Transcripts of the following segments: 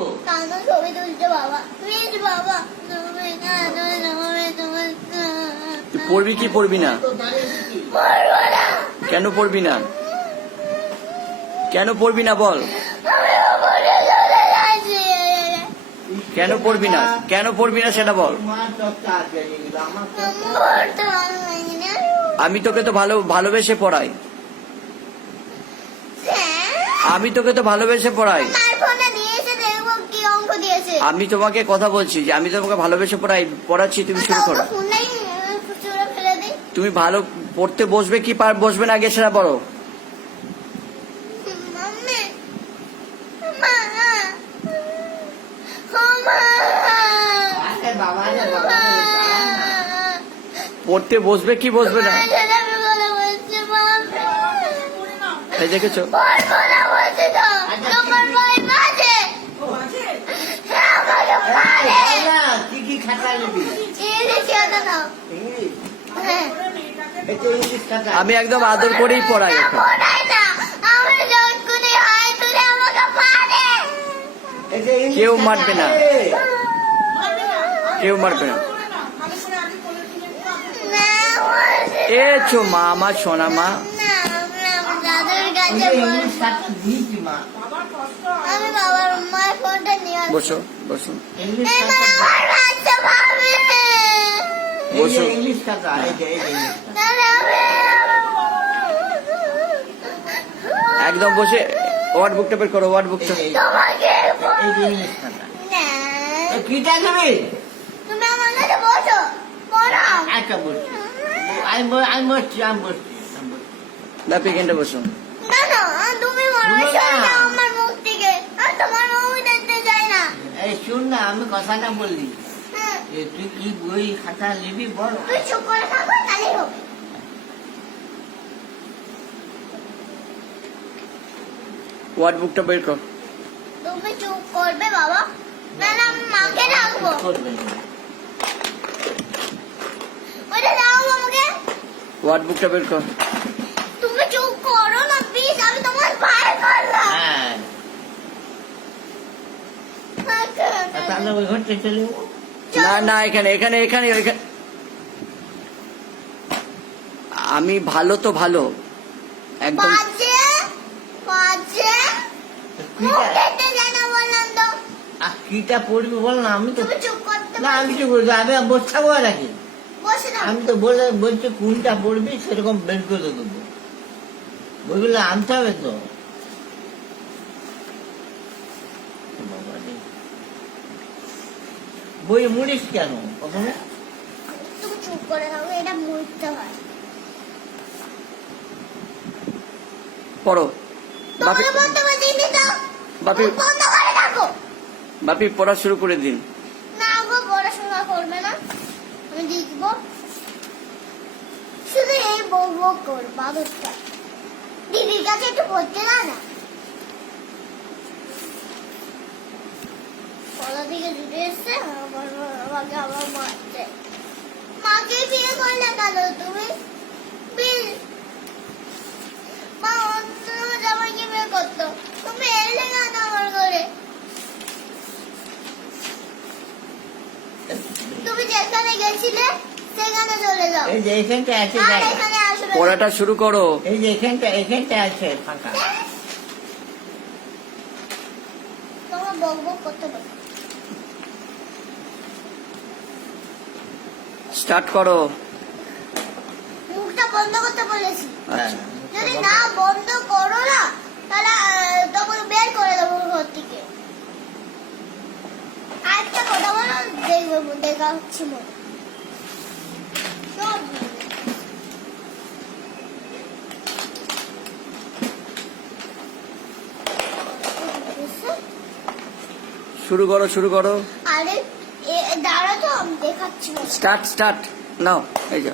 কানো ছবি তুলছে বাবা, প্লিজ বাবা। তুই পড়বি কি পড়বি না? পড়বো না। কেন পড়বি না? কেন পড়বি না বল? আমি ওপরে চলে যাচ্ছি। কেন পড়বি না? কেন পড়বি না সেটা বল। পড়তে ভালো লাগে না। আমি তোকে তো ভালোবেসে পড়াই। আমি তোকে তো ভালোবেসে পড়াই। আমার ফোনে দিয়েছে, দেখবো কি অঙ্ক দিয়েছে। আমি তোমাকে কথা বলছি যে আমি তোমাকে ভালোবেসে পড়াচ্ছি, তুমি শুরু করো। ফোনটাই চুরা ফেলে দিই। তুমি ভালো পড়তে বসবে কি বসবে না আগে সেটা বলো। মাম্মি, মা, ও মা, পড়তে বসবে কি বসবে না? আমি বলে বলছি মাম্মি। এই দেখেছো? পড়বো না বলছি তো, তোমার ভাই মাঝে। হ্যাঁ, আমাকে মারে। কি খাতা নিবি? ইংলিশ খাতা দাও। হ্যাঁ। এটা ইংলিশ খাতা। আমি একদম আদর করেই পড়াই না, এখন। পড়াই না। আমার যতক্ষণই হয় তুলে আমাকে মারে। এটা ইংলিশ কেউ খাতা। মারবে না। কেউ মারবে না। না, বলছি এ ছো মা, আমার সোনা মা। না, আমি আমার দাদুর কাছে এটা ইংলিশ বলছি। খাতা দিয়েছি মা। আমি বাবার মায়ের ফোনটা নিয়ে আসবো। বসো বসো ইংলিশ এই মা, খাতা। আমার বাচ্চা ভাবে। এই যে বসো। ইংলিশ খাতা। এই যে ইংলিশ খাতা। তাহলে আমি- একদম বসে ওয়ার্ড বুকটা বের করো, ওয়ার্ড বুকটা। তোমাকে এই যে ইংলিশ খাতা। না, এ কিটা নেবে? তুমি আমার কাছে বসো, পড়াও। আচ্ছা বলছি। আমি বসছি। দাপি কেনটা বসো। না না, তুমি বলো, শুনো না। শোনো না আমার মুখ থেকে। আর তোমার মুখ দেখতে চাই না। এই শুন না, আমি কথাটা বললি। হ্যাঁ, তুই কি বই খাতা নিবি বল। তুই চুপ করে থাকো, তাহলেই হবে। ওয়ার্ড বুকটা বের কর। তুমি চুপ করবে বাবা, না না আমি মাকে ডাকবো। করবে না। ওইটা দাও আমাকে। ওয়ার্ড বুকটা বের কর। তুমি চুপ করো না প্লিজ, আমি তোমার ভাই করলাম। হ্যাঁ, তাহলে ওই ঘরটা চলে যাবো। না না, এখানে এখানে এখানে এখানে। আমি ভালো তো ভালো একদম। বাজে বাজে মুখ কিটা দেখতে চাই না বললাম তো। কিটা পড়বি বল না। আমি তো তুমি চুপ করতে না, আমি কি বলবো? আমি বসে থাকবো নাকি? বসে না। আমি তো বলছি কোনটা পড়বি সেরকম বের করে দেবো। বইগুলো আনতে হবে তো। বাবা রে। বই মুড়িস কেন কখনো? তুমি চুপ করে থাকো, এটা মুছতে হয়। পড়ো। বাপি তোমাকে বলতে বলছি নি তো। বাপি মুখ বন্ধ করে থাকো। বাপি পড়া শুরু করে দিন। না গো, পড়াশোনা করবে না, আমি লিখবো। শুধু এই বউ বউ করবো আদরটা। দিদির কাছে একটু পড়তে না না। কলা থেকে জুড়ে এসছে, আমাকে আবার মারছে। মাকে বিয়ে করলে কেন তুমি? মা অন্য জামাইকে বিয়ে করতো, তুমি এলে কেন আমার ঘরে? তুমি যেখানে গেছিলে সেখানে চলে যাও, এই যে এখানটা আছে আর দেখ। এখানে আসবে না। পড়াটা শুরু করো। এই যে এখানটা আছে ফাঁকা। তোমার বক বক করতে বলো। স্টার্ট করো। মুখটা বন্ধ করতে বলেছি। হ্যাঁ। যদি না বন্ধ করো না, তাহলে তোমাকে বের করে দেবো ঘর থেকে। আরেকটা কথা বলো, দেখবো, দেখা হচ্ছে মনে। সব ভুলে গেছে। শুরু করো, শুরু করো। আরে দাঁড়া তো, আমি দেখাচ্ছি মনে। Start now. এই যা।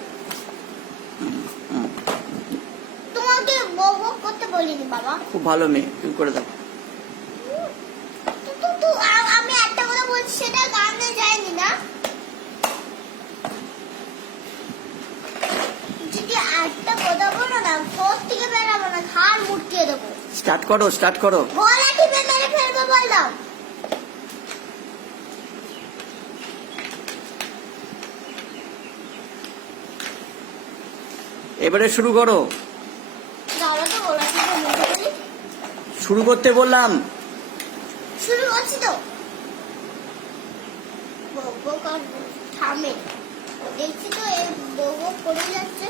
তোমাকে বক বক করতে বলিনি বাবা। খুব ভালো মেয়ে, তুমি করে দাও। আমি একটা কথা বলছি, সেটা কানে যায়নি না। যদি একটা কথা বলো না, কোথ থেকে বেরাবো না, হাড় মুটকিয়ে দেবো। স্টার্ট করো, স্টার্ট করো। গলা টিপে মেরে ফেলবো বললাম। এবারে শুরু করো। দাঁড়া তো বলা ছিল মুখে বলি। শুরু করতে বললাম। শুরু করছি তো। বক বক আর থামে। দেখছি তো এই বক বক করে যাচ্ছে।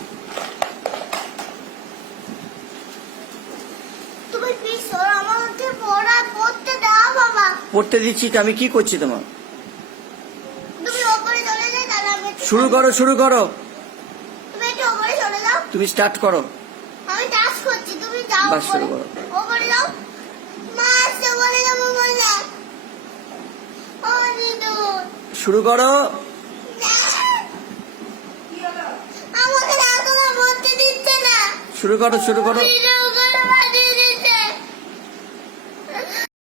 তুমি প্লিজ আমাকে পড়তে দাও বাবা। পড়তে দিচ্ছি তো, আমি কি করছি তোমার? তুমি ওপরে চলে যাও তাহলে আমি একটু শুরু করো, শুরু করো। তুমি একটু ওপরে চলে যাও। তুমি স্টার্ট করো। আমি টাচ করছি তুমি যাও বাস শুরু করো। ওপরে যাও। মা আসতে বলে যাবো বলে। ও দিদু। শুরু করো। আমাকে না তোমার পড়তে দিচ্ছে না। শুরু করো, শুরু করো। দিদু